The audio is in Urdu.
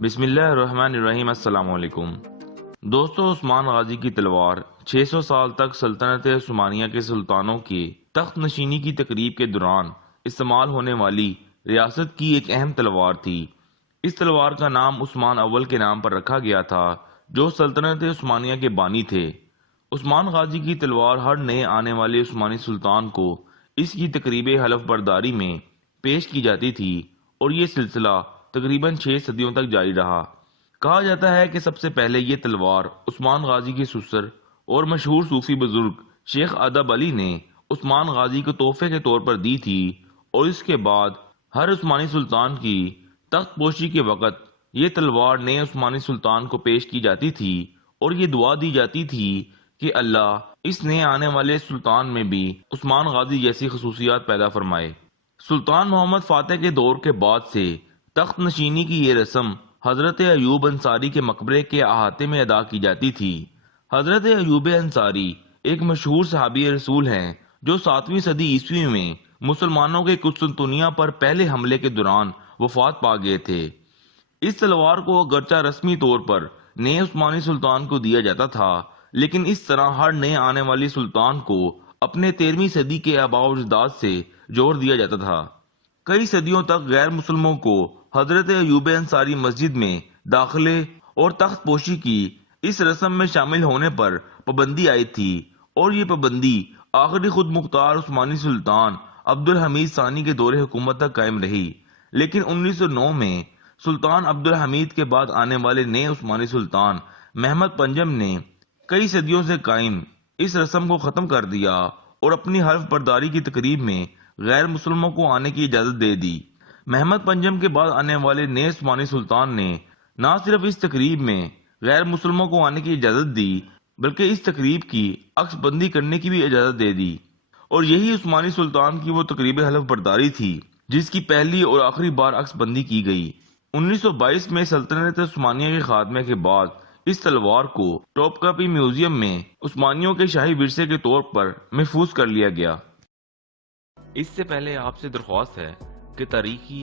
بسم اللہ الرحمن الرحیم۔ السلام علیکم دوستو، عثمان غازی کی تلوار 600 سال تک سلطنت عثمانیہ کے سلطانوں کی تخت نشینی کی تقریب کے دوران استعمال ہونے والی ریاست کی ایک اہم تلوار تھی۔ اس تلوار کا نام عثمان اول کے نام پر رکھا گیا تھا، جو سلطنت عثمانیہ کے بانی تھے۔ عثمان غازی کی تلوار ہر نئے آنے والے عثمانی سلطان کو اس کی تقریب حلف برداری میں پیش کی جاتی تھی، اور یہ سلسلہ تقریباً 6 صدیوں تک جاری رہا۔ کہا جاتا ہے کہ سب سے پہلے یہ تلوار عثمان غازی کے سسر اور مشہور صوفی بزرگ شیخ ادب علی نے عثمان غازی کو تحفے کے طور پر دی تھی، اور اس کے بعد ہر عثمانی سلطان کی تخت پوشی کے وقت یہ تلوار نئے عثمانی سلطان کو پیش کی جاتی تھی، اور یہ دعا دی جاتی تھی کہ اللہ اس نئے آنے والے سلطان میں بھی عثمان غازی جیسی خصوصیات پیدا فرمائے۔ سلطان محمد فاتح کے دور کے بعد سے تخت نشینی کی یہ رسم حضرت ایوب انصاری کے مقبرے کے احاطے میں ادا کی جاتی تھی۔ حضرت ایوب انصاری ایک مشہور صحابی رسول ہیں جو 7ویں صدی عیسوی میں مسلمانوں کے قسطنطنیہ پر پہلے حملے کے دوران وفات پا گئے تھے۔ اس تلوار کو اگرچہ رسمی طور پر نئے عثمانی سلطان کو دیا جاتا تھا، لیکن اس طرح ہر نئے آنے والی سلطان کو اپنے 13ویں صدی کے آباء و اجداد سے جوڑ دیا جاتا تھا۔ کئی صدیوں تک غیر مسلموں کو حضرت ایوب انصاری مسجد میں داخلے اور تخت پوشی کی اس رسم میں شامل ہونے پر پابندی عائد تھی، اور یہ پابندی آخری خود مختار عثمانی سلطان عبدالحمید ثانی کے دور حکومت تک قائم رہی۔ لیکن 1909 میں سلطان عبدالحمید کے بعد آنے والے نئے عثمانی سلطان محمد پنجم نے کئی صدیوں سے قائم اس رسم کو ختم کر دیا، اور اپنی حلف برداری کی تقریب میں غیر مسلموں کو آنے کی اجازت دے دی۔ محمد پنجم کے بعد آنے والے نئے عثمانی سلطان نے نہ صرف اس تقریب میں غیر مسلموں کو آنے کی اجازت دی، بلکہ اس تقریب کی عکس بندی کرنے کی بھی اجازت دے دی، اور یہی عثمانی سلطان کی وہ تقریب حلف برداری تھی جس کی پہلی اور آخری بار عکس بندی کی گئی۔ 1922 میں سلطنت عثمانیہ کے خاتمے کے بعد اس تلوار کو ٹاپ کاپی میوزیم میں عثمانیوں کے شاہی ورثے کے طور پر محفوظ کر لیا گیا۔ اس سے پہلے آپ سے درخواست ہے کہ تاریخی